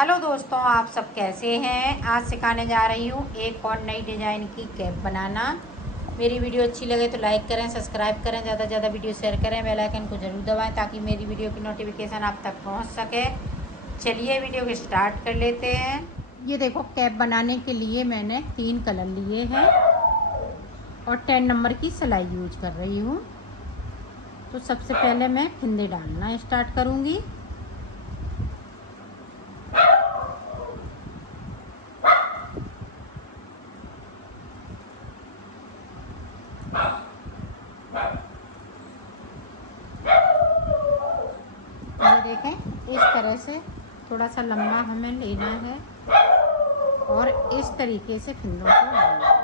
Hello दोस्तों, आप सब कैसे हैं। आज सिखाने जा रही हूँ एक और नई डिज़ाइन की कैप बनाना। मेरी वीडियो अच्छी लगे तो लाइक करें, सब्सक्राइब करें, ज़्यादा से ज़्यादा वीडियो शेयर करें, बेल आइकन को ज़रूर दबाएं ताकि मेरी वीडियो की नोटिफिकेशन आप तक पहुँच सके। चलिए वीडियो को स्टार्ट कर लेते हैं। ये देखो, कैप बनाने के लिए मैंने 3 कलर लिए हैं और 10 नंबर की सिलाई यूज कर रही हूँ। तो सबसे पहले मैं फिंदे डालना स्टार्ट करूँगी। ये देखें, इस तरह से थोड़ा सा लंबा हमें लेना है और इस तरीके से फिंदों को डालना है।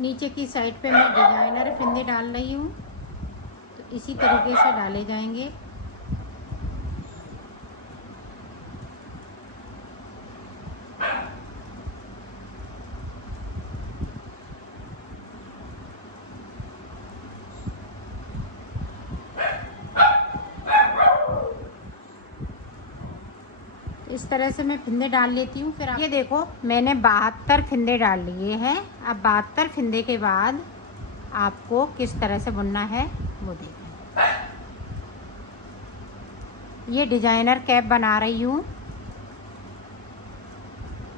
नीचे की साइड पे मैं डिजाइनर फिंदे डाल रही हूँ, तो इसी तरीके से डाले जाएंगे। इस तरह से मैं फिंदे डाल लेती हूँ। फिर ये देखो, मैंने 72 फिंदे डाल लिए हैं। अब 72 फिंदे के बाद आपको किस तरह से बुनना है वो देखें। ये डिजाइनर कैप बना रही हूँ,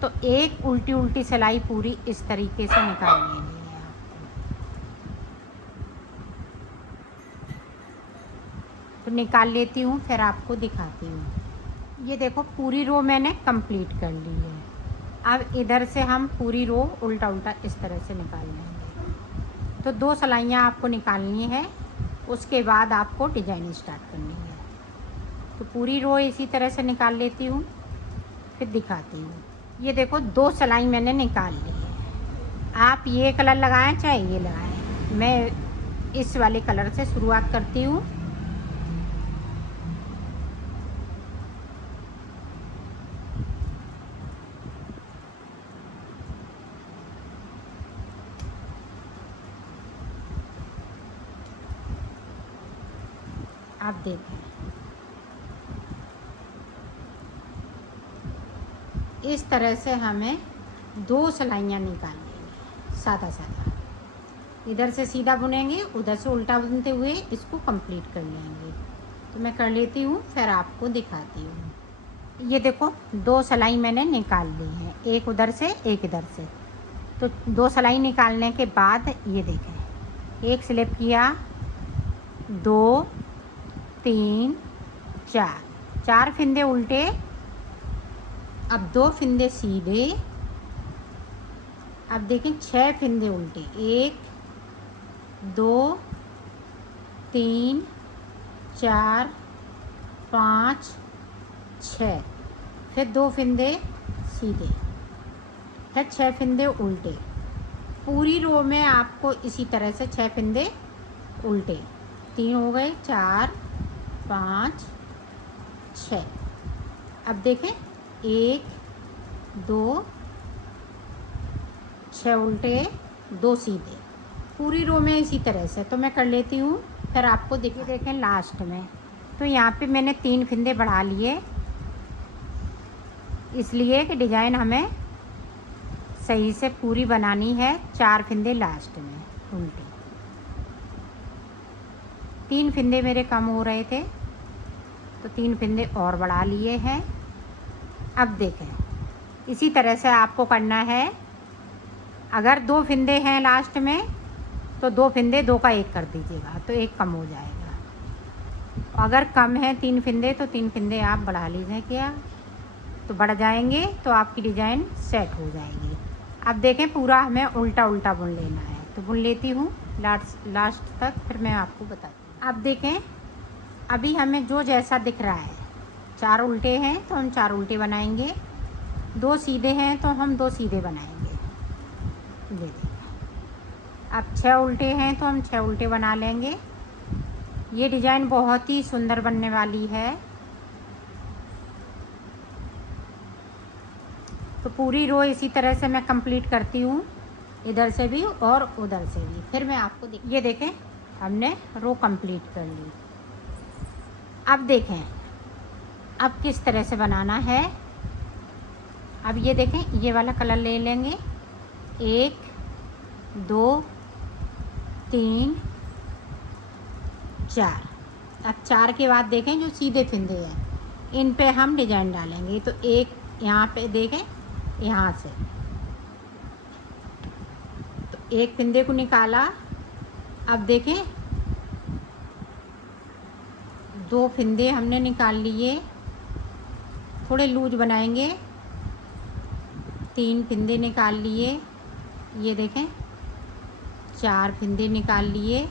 तो एक उल्टी उल्टी सिलाई पूरी इस तरीके से निकालनी है तो निकाल लेती हूँ, फिर आपको दिखाती हूँ। ये देखो, पूरी रो मैंने कंप्लीट कर ली है। अब इधर से हम पूरी रो उल्टा उल्टा इस तरह से निकाल लेंगे। तो 2 सिलाइयाँ आपको निकालनी है, उसके बाद आपको डिजाइन स्टार्ट करनी है। तो पूरी रो इसी तरह से निकाल लेती हूँ, फिर दिखाती हूँ। ये देखो, 2 सिलाई मैंने निकाल ली है। आप ये कलर लगाएं चाहे ये लगाएं, मैं इस वाले कलर से शुरुआत करती हूँ। आप देखें, इस तरह से हमें 2 सिलाइयाँ निकालनी है, सादा सादा। इधर से सीधा बुनेंगे, उधर से उल्टा बुनते हुए इसको कंप्लीट कर लेंगे। तो मैं कर लेती हूँ, फिर आपको दिखाती हूँ। ये देखो, 2 सिलाई मैंने निकाल ली हैं, एक उधर से एक इधर से। तो 2 सिलाई निकालने के बाद ये देखें, एक स्लिप किया, 2 3 4, 4 फिंदे उल्टे। अब 2 फिंदे सीधे। अब देखें, 6 फिंदे उल्टे, 1 2 3 4 5 6, फिर 2 फिंदे सीधे, फिर 6 फिंदे उल्टे। पूरी रो में आपको इसी तरह से 6 फिंदे उल्टे। 3 हो गए, 4 5 6। अब देखें, 1 2 6 उल्टे, 2 सीधे, पूरी रो में इसी तरह से। तो मैं कर लेती हूँ, फिर आपको दिखा। देखें लास्ट में, तो यहाँ पे मैंने 3 फिंदे बढ़ा लिए, इसलिए कि डिजाइन हमें सही से पूरी बनानी है। 4 फिंदे लास्ट में उल्टे, 3 फिंदे मेरे कम हो रहे थे, तो 3 फिंदे और बढ़ा लिए हैं। अब देखें, इसी तरह से आपको करना है। अगर 2 फिंदे हैं लास्ट में, तो 2 फिंदे 2 का 1 कर दीजिएगा, तो 1 कम हो जाएगा। अगर कम है 3 फिंदे, तो 3 फिंदे आप बढ़ा लीजिए, क्या तो बढ़ जाएंगे, तो आपकी डिज़ाइन सेट हो जाएगी। अब देखें, पूरा हमें उल्टा उल्टा बुन लेना है। तो बुन लेती हूँ लास्ट तक, फिर मैं आपको बताती हूँ। अब देखें, अभी हमें जो जैसा दिख रहा है, 4 उल्टे हैं तो हम 4 उल्टे बनाएंगे, 2 सीधे हैं तो हम 2 सीधे बनाएंगे। ये देखिए, अब 6 उल्टे हैं तो हम 6 उल्टे बना लेंगे। ये डिज़ाइन बहुत ही सुंदर बनने वाली है। तो पूरी रो इसी तरह से मैं कंप्लीट करती हूँ, इधर से भी और उधर से भी। फिर मैं आपको ये देखें, हमने रो कंप्लीट कर ली। अब देखें अब किस तरह से बनाना है। अब ये देखें ये वाला कलर ले लेंगे, 1 2 3 4। अब 4 के बाद देखें जो सीधे फिंदे हैं इन पे हम डिजाइन डालेंगे। तो एक यहाँ पे देखें, यहाँ से तो एक फिंदे को निकाला। अब देखें 2 फिंदे हमने निकाल लिए, थोड़े लूज बनाएंगे। 3 फिंदे निकाल लिए, ये देखें 4 फिंदे निकाल लिए,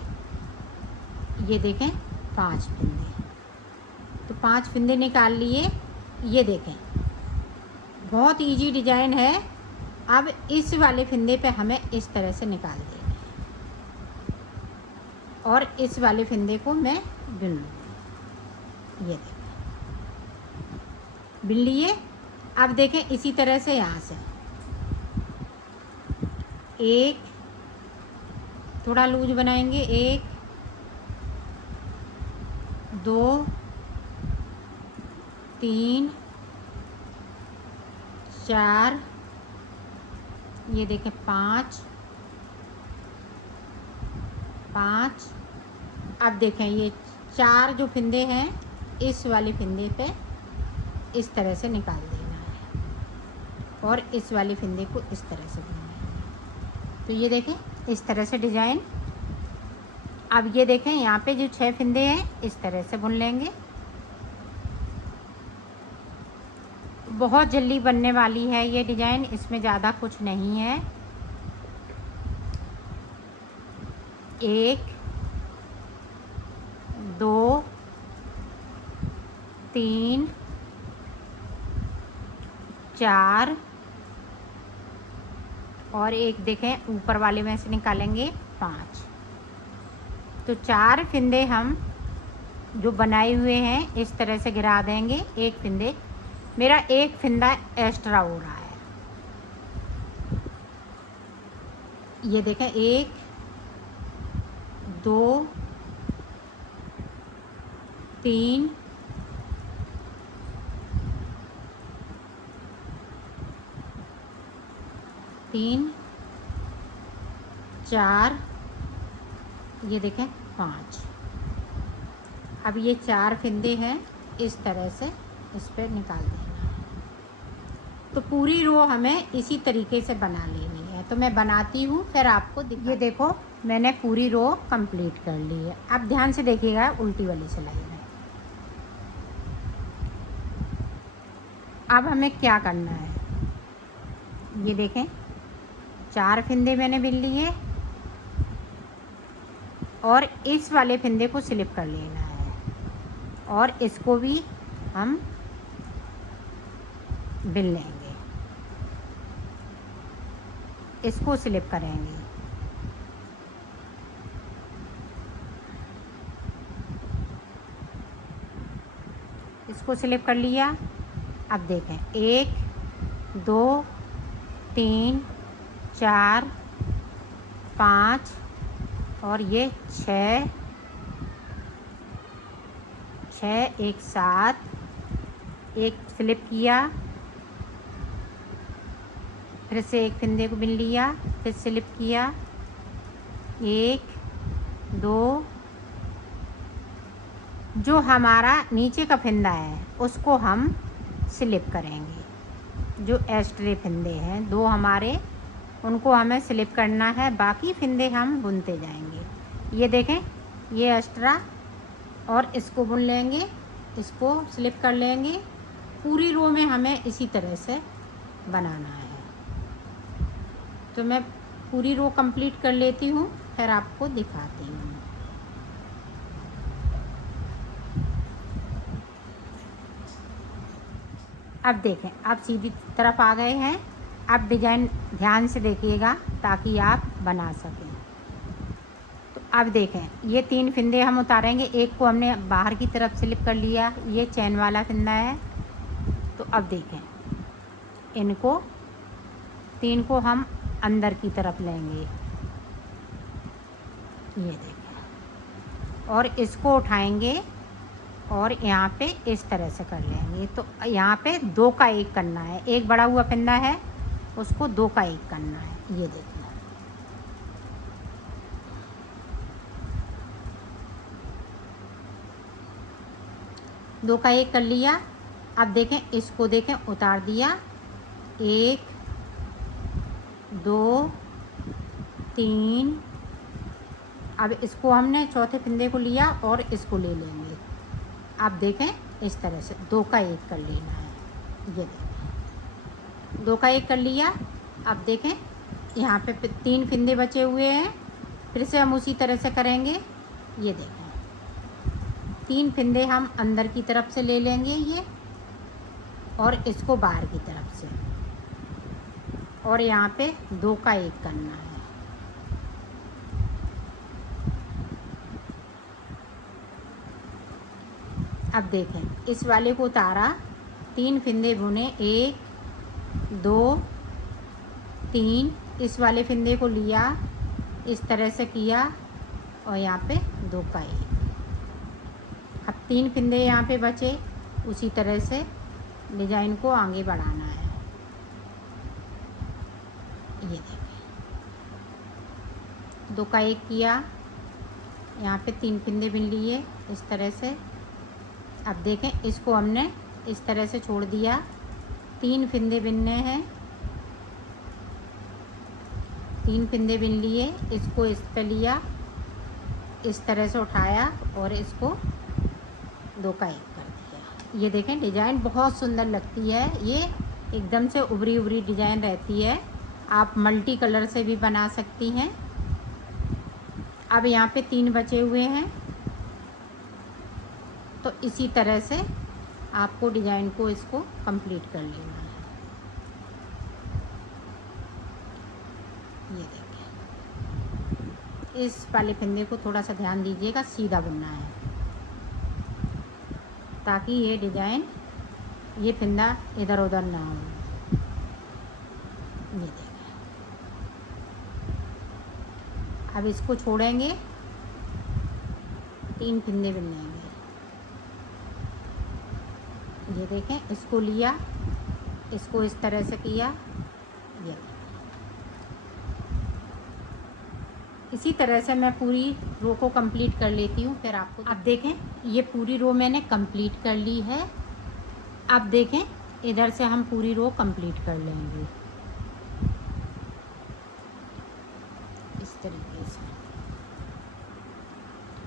ये देखें 5 फिंदे। तो 5 फिंदे निकाल लिए, ये देखें बहुत इजी डिजाइन है। अब इस वाले फिंदे पे हमें इस तरह से निकाल देना है और इस वाले फिंदे को मैं बिन लूँगी। ये देखें बिन लिए। अब देखें इसी तरह से यहाँ से एक थोड़ा लूज बनाएंगे, 1 2 3 4, ये देखें 5 5। अब देखें ये 4 जो फिंदे हैं इस वाले फिंदे पे इस तरह से निकाल देना है और इस वाले फिंदे को इस तरह से बुनना है। तो ये देखें इस तरह से डिजाइन। अब ये देखें यहाँ पे जो 6 फिंदे हैं इस तरह से बुन लेंगे। बहुत जल्दी बनने वाली है ये डिजाइन, इसमें ज़्यादा कुछ नहीं है। 1 2 3 4 और एक देखें ऊपर वाले में से निकालेंगे 5। तो 4 फिंदे हम जो बनाए हुए हैं इस तरह से गिरा देंगे। एक फिंदे मेरा एक फिंदा एक्स्ट्रा हो रहा है, ये देखें 1 2 3 3 4, ये देखें 5। अब ये 4 फिंदे हैं इस तरह से इस पर निकाल देना है। तो पूरी रो हमें इसी तरीके से बना लेनी है। तो मैं बनाती हूँ फिर आपको ये देखो मैंने पूरी रो कंप्लीट कर ली है। अब ध्यान से देखिएगा उल्टी वाली सिलाई में। अब हमें क्या करना है, ये देखें 4 फिंदे मैंने बिन लिए और इस वाले फिंदे को स्लिप कर लेना है और इसको भी हम बिन लेंगे, इसको स्लिप करेंगे। इसको स्लिप कर लिया। अब देखें 1 2 3 4 5 और ये 6 एक 7, एक स्लिप किया, फिर से एक फिंदे को बिन लिया, फिर स्लिप किया, 1 2। जो हमारा नीचे का फिंदा है उसको हम स्लिप करेंगे। जो एक्स्ट्रे फिंदे हैं 2 हमारे उनको हमें स्लिप करना है, बाकी फिंदे हम बुनते जाएंगे। ये देखें ये एक्स्ट्रा और इसको बुन लेंगे, इसको स्लिप कर लेंगे। पूरी रो में हमें इसी तरह से बनाना है। तो मैं पूरी रो कंप्लीट कर लेती हूँ फिर आपको दिखाती हूँ। अब देखें अब सीधी तरफ आ गए हैं। अब डिजाइन ध्यान से देखिएगा ताकि आप बना सकें। तो अब देखें ये 3 फिंदे हम उतारेंगे, एक को हमने बाहर की तरफ स्लिप कर लिया, ये चैन वाला फिंदा है। तो अब देखें इनको 3 को हम अंदर की तरफ लेंगे, ये देखें और इसको उठाएंगे और यहाँ पे इस तरह से कर लेंगे। तो यहाँ पे 2 का 1 करना है, एक बड़ा हुआ फंदा है उसको 2 का 1 करना है। ये देखना, 2 का 1 कर लिया। अब देखें, इसको देखें, उतार दिया, 1 2 3। अब इसको हमने चौथे फंदे को लिया और इसको ले लेंगे। आप देखें इस तरह से 2 का 1 कर लेना है। ये देखें 2 का 1 कर लिया। अब देखें यहाँ पे 3 फंदे बचे हुए हैं, फिर से हम उसी तरह से करेंगे। ये देखें 3 फंदे हम अंदर की तरफ से ले लेंगे ये, और इसको बाहर की तरफ से, और यहाँ पे 2 का 1 करना है। अब देखें इस वाले को उतारा, 3 फंदे बुने, 1 2 3। इस वाले फंदे को लिया, इस तरह से किया, और यहाँ पे 2 का 1। अब 3 फंदे यहाँ पे बचे, उसी तरह से डिजाइन को आगे बढ़ाना है। ये देखें 2 का 1 किया, यहाँ पे 3 फंदे बुन लिए इस तरह से। अब देखें इसको हमने इस तरह से छोड़ दिया, 3 फंदे बुनने हैं, 3 फंदे बुन लिए, इसको इस पे लिया, इस तरह से उठाया और इसको 2 का 1 कर दिया। ये देखें डिज़ाइन बहुत सुंदर लगती है, ये एकदम से उभरी उभरी डिज़ाइन रहती है। आप मल्टी कलर से भी बना सकती हैं। अब यहाँ पे 3 बचे हुए हैं, तो इसी तरह से आपको डिज़ाइन को इसको कंप्लीट कर लेना है। ये देखिए, इस वाले फंदे को थोड़ा सा ध्यान दीजिएगा, सीधा बुनना है ताकि ये डिज़ाइन, ये फंदा इधर उधर ना हो। ये देखिए, अब इसको छोड़ेंगे, 3 फंदे बुनेंगे। ये देखें इसको लिया, इसको इस तरह से किया। ये इसी तरह से मैं पूरी रो को कंप्लीट कर लेती हूँ, फिर आपको। अब देखें ये पूरी रो मैंने कंप्लीट कर ली है। अब देखें इधर से हम पूरी रो कंप्लीट कर लेंगे इस तरीके से।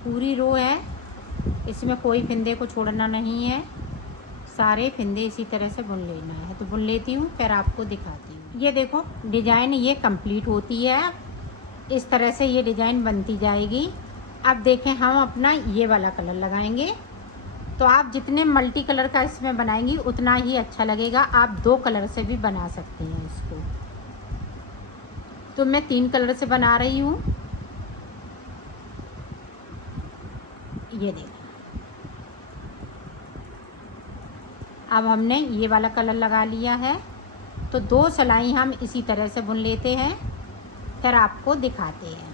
पूरी रो है, इसमें कोई फंदे को छोड़ना नहीं है, सारे फंदे इसी तरह से बुन लेना है। तो बुन लेती हूँ, फिर आपको दिखाती हूँ। ये देखो डिज़ाइन ये कंप्लीट होती है, इस तरह से ये डिज़ाइन बनती जाएगी। अब देखें हम अपना ये वाला कलर लगाएंगे, तो आप जितने मल्टी कलर का इसमें बनाएंगी उतना ही अच्छा लगेगा। आप 2 कलर से भी बना सकते हैं इसको, तो मैं 3 कलर से बना रही हूँ। ये देखें, अब हमने ये वाला कलर लगा लिया है, तो 2 सिलाई हम इसी तरह से बुन लेते हैं, फिर आपको दिखाते हैं।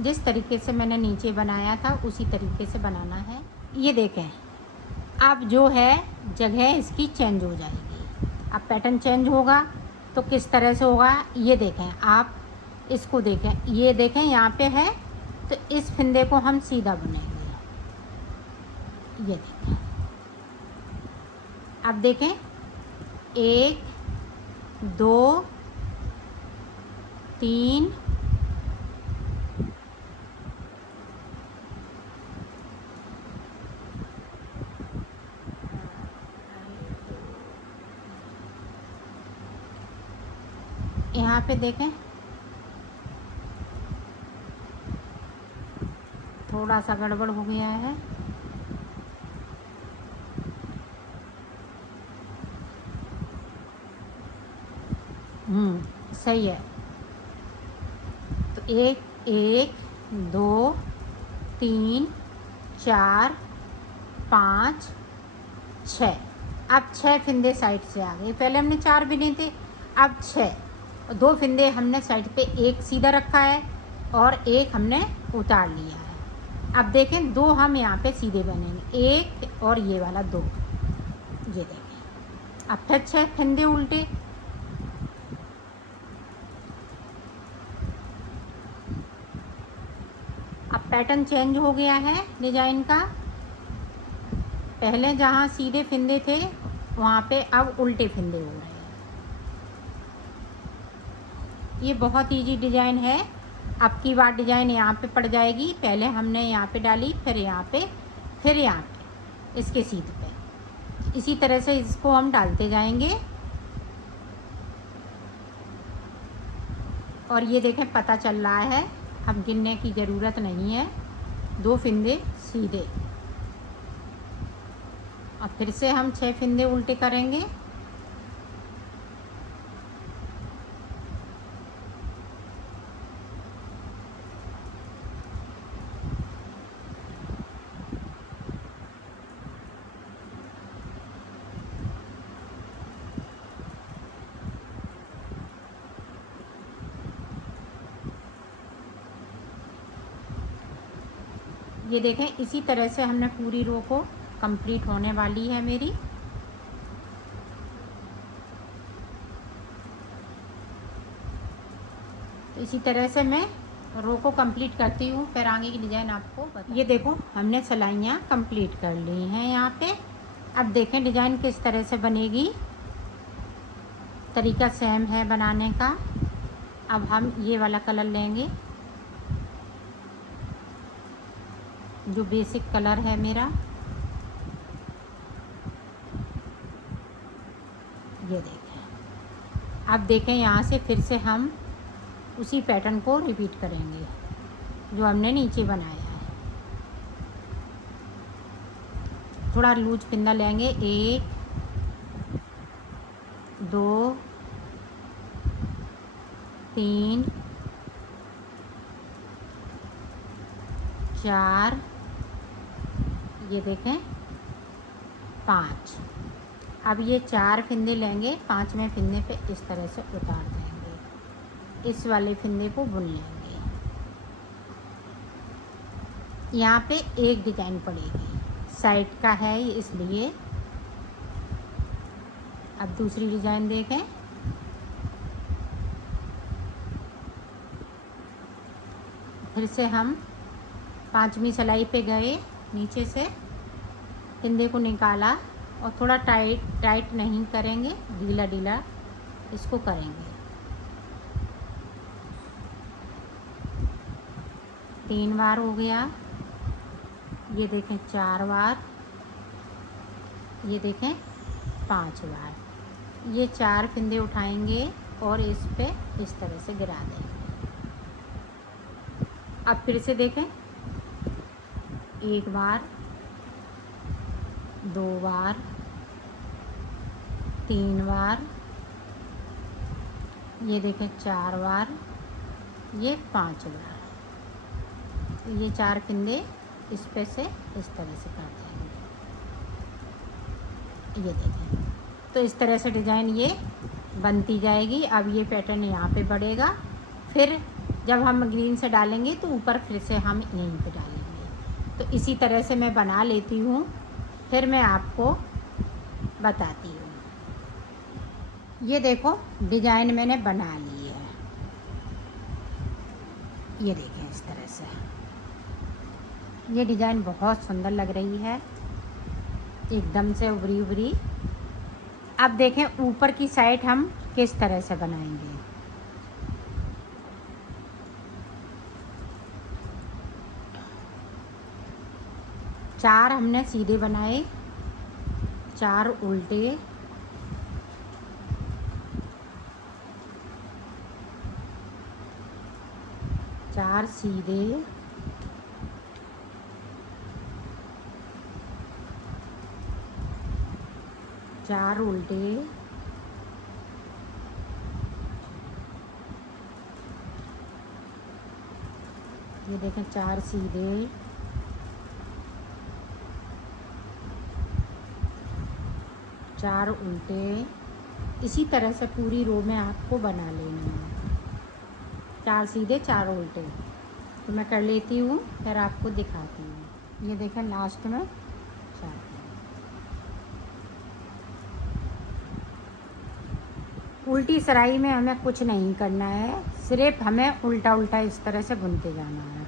जिस तरीके से मैंने नीचे बनाया था उसी तरीके से बनाना है। ये देखें अब जो है जगह इसकी चेंज हो जाएगी, अब पैटर्न चेंज होगा तो किस तरह से होगा। ये देखें, आप इसको देखें, ये देखें यहाँ पे है, तो इस फंदे को हम सीधा बुनेंगे। ये देखें, अब देखें 1 2 3 यहाँ पे देखें थोड़ा सा गड़बड़ हो गया है। सही है। तो 1 2 3 4 5 6, अब 6 फंदे साइड से आ गए। पहले हमने 4 बुने थे, अब 6, 2 फंदे हमने साइड पे, एक सीधा रखा है, और एक हमने उतार लिया है। अब देखें 2 हम यहाँ पे सीधे बनेंगे, 1 और ये वाला 2, ये देखें। अब फिर 6 फंदे उल्टे, अब पैटर्न चेंज हो गया है डिजाइन का। पहले जहाँ सीधे फंदे थे वहाँ पे अब उल्टे फंदे हो रहे हैं। ये बहुत इजी डिजाइन है। अब की बार डिजाइन यहाँ पे पड़ जाएगी, पहले हमने यहाँ पे डाली, फिर यहाँ पे, फिर यहाँ पे, इसके सीध पे। इसी तरह से इसको हम डालते जाएंगे। और ये देखें पता चल रहा है, अब गिनने की ज़रूरत नहीं है, 2 फंदे सीधे। अब फिर से हम 6 फंदे उल्टे करेंगे। ये देखें इसी तरह से हमने पूरी रो को कंप्लीट होने वाली है मेरी। तो इसी तरह से मैं रो को कंप्लीट करती हूँ, फिर आगे की डिज़ाइन आपको बता। ये देखो हमने सिलाइयाँ कंप्लीट कर ली हैं यहाँ पे। अब देखें डिज़ाइन किस तरह से बनेगी। तरीका सेम है बनाने का। अब हम ये वाला कलर लेंगे जो बेसिक कलर है मेरा, ये देखें। अब देखें यहाँ से फिर से हम उसी पैटर्न को रिपीट करेंगे जो हमने नीचे बनाया है। थोड़ा लूज फिंदा लेंगे, 1 2 3 4, ये देखें 5। अब ये 4 फिंदे लेंगे, 5वें फिंदे पे इस तरह से उतार देंगे, इस वाले फिंदे को बुन लेंगे। यहाँ पे एक डिजाइन पड़ेगी, साइड का है इसलिए। अब दूसरी डिजाइन देखें। फिर से हम 5वीं सिलाई पे गए, नीचे से फिंदे को निकाला और थोड़ा टाइट नहीं करेंगे, ढीला ढीला इसको करेंगे। 3 बार हो गया, ये देखें 4 बार, ये देखें 5 बार। ये 4 फिंदे उठाएंगे और इस पे इस तरह से गिरा देंगे। अब फिर से देखें, 1 बार, 2 बार, 3 बार, ये देखें 4 बार, ये 5 बार। ये 4 फिंदे इस पे से इस तरह से कर देंगे, ये देखें। तो इस तरह से डिज़ाइन ये बनती जाएगी। अब ये पैटर्न यहाँ पे बढ़ेगा, फिर जब हम ग्रीन से डालेंगे तो ऊपर फिर से हम यहीं पे डालेंगे। तो इसी तरह से मैं बना लेती हूँ, फिर मैं आपको बताती हूँ। ये देखो डिज़ाइन मैंने बना ली है, ये देखें इस तरह से। ये डिज़ाइन बहुत सुंदर लग रही है, एकदम से उभरी उभरी। अब देखें ऊपर की साइड हम किस तरह से बनाएंगे। चार हमने सीधे बनाए, 4 उल्टे, 4 सीधे, 4 उल्टे, ये देखें 4 सीधे, 4 उल्टे। इसी तरह से पूरी रो में आपको बना लेना है, 4 सीधे 4 उल्टे। तो मैं कर लेती हूँ, फिर आपको दिखाती हूँ। ये देखें लास्ट में 4 उल्टी सराई में हमें कुछ नहीं करना है, सिर्फ हमें उल्टा उल्टा इस तरह से बुनते जाना है।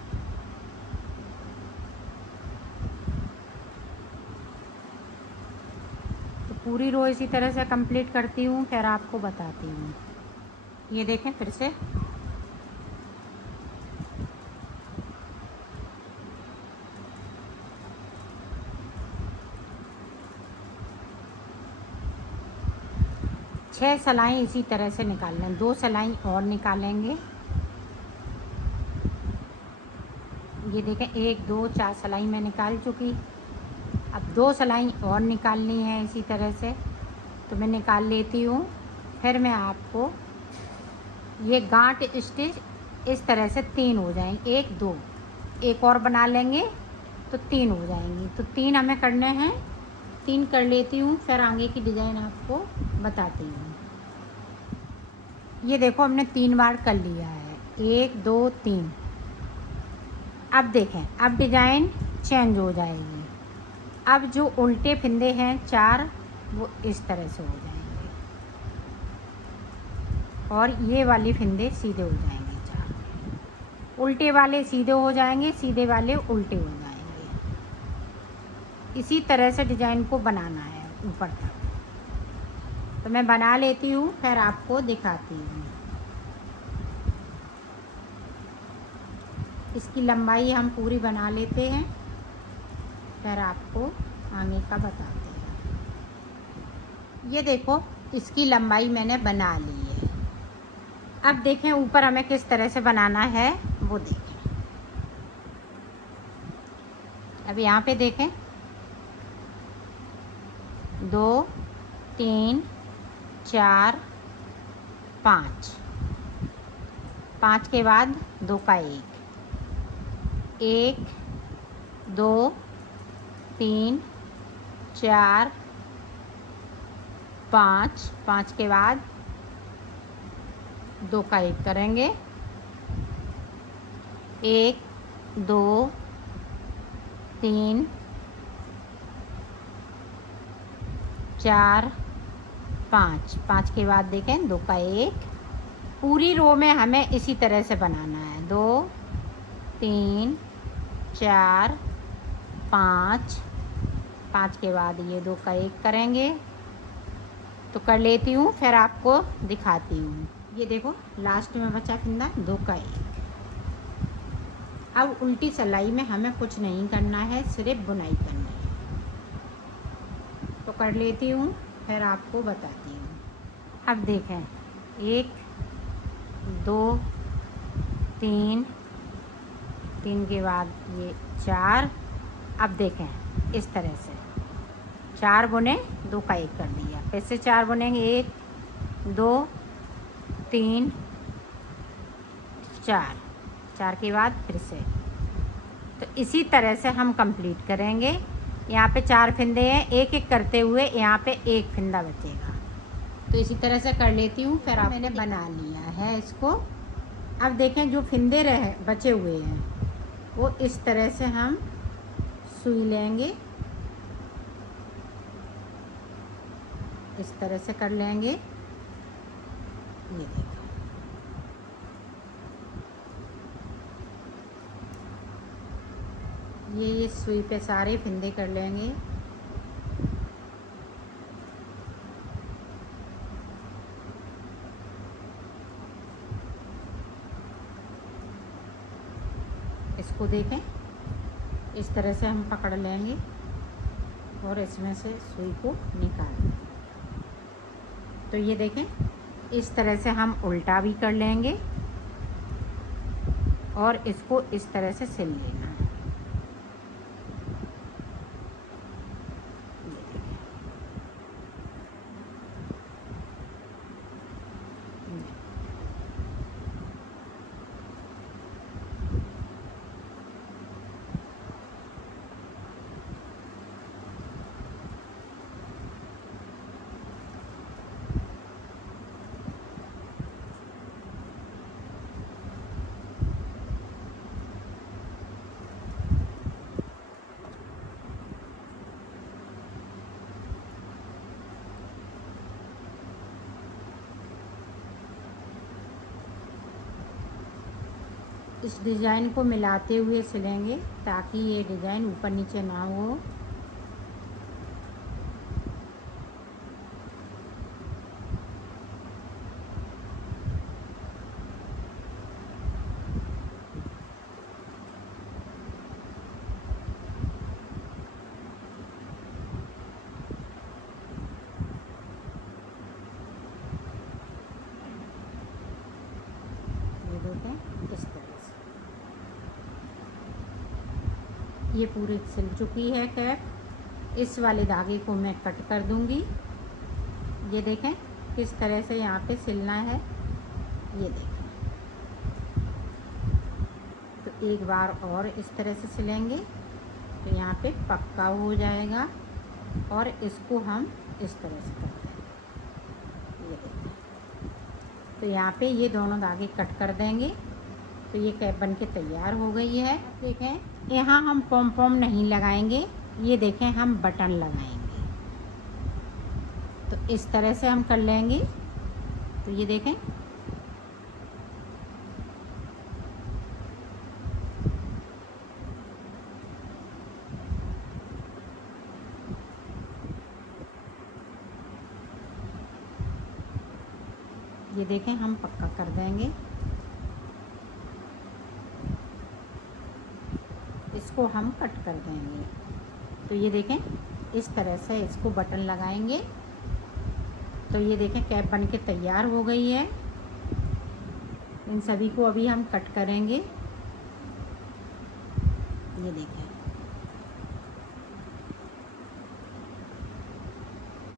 तो पूरी रो इसी तरह से कंप्लीट करती हूँ, फिर आपको बताती हूँ। ये देखें फिर से 6 सिलाई इसी तरह से निकाल लें, 2 सिलाई और निकालेंगे। ये देखें 1 2 4 सिलाई मैं निकाल चुकी। अब 2 सिलाई और निकालनी है इसी तरह से, तो मैं निकाल लेती हूँ। फिर मैं आपको ये गांठ स्टिच इस तरह से 3 हो जाएंगे, 1 2 एक और बना लेंगे तो 3 हो जाएंगी। तो 3 हमें करने हैं, 3 कर लेती हूँ, फिर आगे की डिज़ाइन आपको बताती हूँ। ये देखो हमने 3 बार कर लिया है, 1 2 3। अब देखें, अब डिज़ाइन चेंज हो जाएगी। अब जो उल्टे फिंदे हैं 4 वो इस तरह से हो जाएंगे, और ये वाले फिंदे सीधे हो जाएंगे। 4 उल्टे वाले सीधे हो जाएंगे, सीधे वाले उल्टे हो जाएंगे। इसी तरह से डिज़ाइन को बनाना है ऊपर तक। तो मैं बना लेती हूँ, फिर आपको दिखाती हूँ। इसकी लंबाई हम पूरी बना लेते हैं, फिर आपको आगे का बताते हैं। ये देखो इसकी लंबाई मैंने बना ली है। अब देखें ऊपर हमें किस तरह से बनाना है वो देखें। अब यहाँ पे देखें 2 3 4 5, 5 के बाद 2 का 1 2 3 4 5, 5 के बाद 2 का 1 करेंगे, 1 2 3 4 5, 5 के बाद देखें 2 का 1। पूरी रो में हमें इसी तरह से बनाना है, 2 3 4 5, 5 के बाद ये 2 का 1 करेंगे। तो कर लेती हूँ, फिर आपको दिखाती हूँ। ये देखो लास्ट में बचा फिंदा 2 का 1। अब उल्टी सिलाई में हमें कुछ नहीं करना है, सिर्फ बुनाई करनी है। तो कर लेती हूँ, फिर आपको बताती हूँ। अब देखें 1 2 3, 3 के बाद ये 4। अब देखें इस तरह से 4 बुने, 2 का 1 कर दिया, फिर से 4 बुनेंगे, 1 2 3 4, 4 के बाद फिर से। तो इसी तरह से हम कंप्लीट करेंगे। यहाँ पे 4 फिंदे हैं, एक एक करते हुए यहाँ पे 1 फिंदा बचेगा। तो इसी तरह से कर लेती हूँ, फिर आप मैंने बना लिया है इसको। अब देखें जो फिंदे रहे बचे हुए हैं वो इस तरह से हम सुई लेंगे, इस तरह से कर लेंगे। ये देखो ये सुई पे सारे फिंदे कर लेंगे। इसको देखें इस तरह से हम पकड़ लेंगे और इसमें से सुई को निकाल लेंगे। तो ये देखें इस तरह से हम उल्टा भी कर लेंगे और इसको इस तरह से सिल लेना है। इस डिज़ाइन को मिलाते हुए सिलेंगे ताकि ये डिज़ाइन ऊपर नीचे ना हो। ये देखें इस तरह से ये पूरी सिल चुकी है कैप। इस वाले धागे को मैं कट कर दूंगी। ये देखें किस तरह से यहाँ पे सिलना है, ये देखें। तो एक बार और इस तरह से सिलेंगे तो यहाँ पे पक्का हो जाएगा। और इसको हम इस तरह से करते हैं, ये देखें। तो यहाँ पे ये दोनों धागे कट कर देंगे तो ये कैप बन के तैयार हो गई है। देखें यहाँ हम पॉम पॉम नहीं लगाएंगे, ये देखें हम बटन लगाएंगे। तो इस तरह से हम कर लेंगे। तो ये देखें ये देखें हम पक्का कर देंगे। इसको हम कट कर देंगे। तो ये देखें इस तरह से इसको बटन लगाएंगे तो ये देखें कैप बन के तैयार हो गई है। इन सभी को अभी हम कट करेंगे। ये देखें